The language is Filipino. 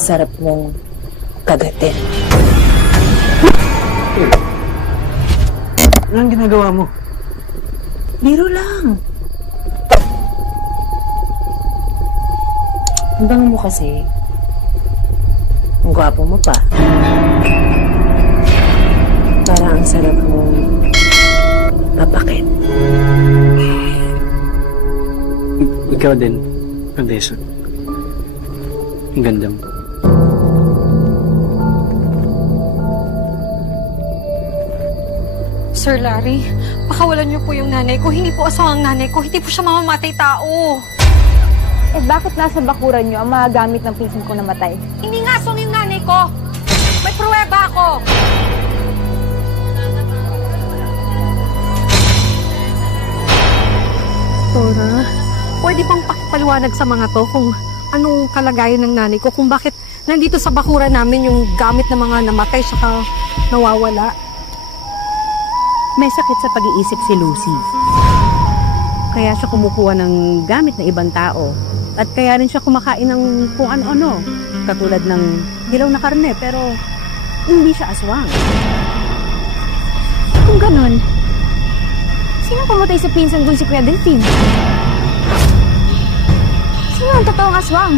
sarap mong kagatin. Anong ginagawa mo? Biro lang. Ang bango mo kasi. Ang gwapo mo pa. Parang ang sarap mong papakit. Ikaw din, Aldesa. Ang ganda mo. Sir Larry, pakawalan niyo po yung nanay ko. Hindi po aswang ang nanay ko. Hindi po siya mamamatay tao. Eh bakit nasa bakuran niyo ang mga gamit ng pinsan ko namatay? Hindi nga aswang yung nanay ko. May pruweba ako. Tora, pwede bang pakipaliwanag sa mga to kung anong kalagayan ng nanay ko? Kung bakit nandito sa bakuran namin yung gamit ng mga namatay saka nawawala? May sakit sa pag-iisip si Lucy. Kaya siya kumukuha ng gamit ng ibang tao. At kaya rin siya kumakain ng kung ano-ano. Katulad ng hilaw na karne, pero hindi siya aswang. Kung ganon, sino pumatay sa pinsan kong si Kuya Delphine? Sino ang totoong aswang?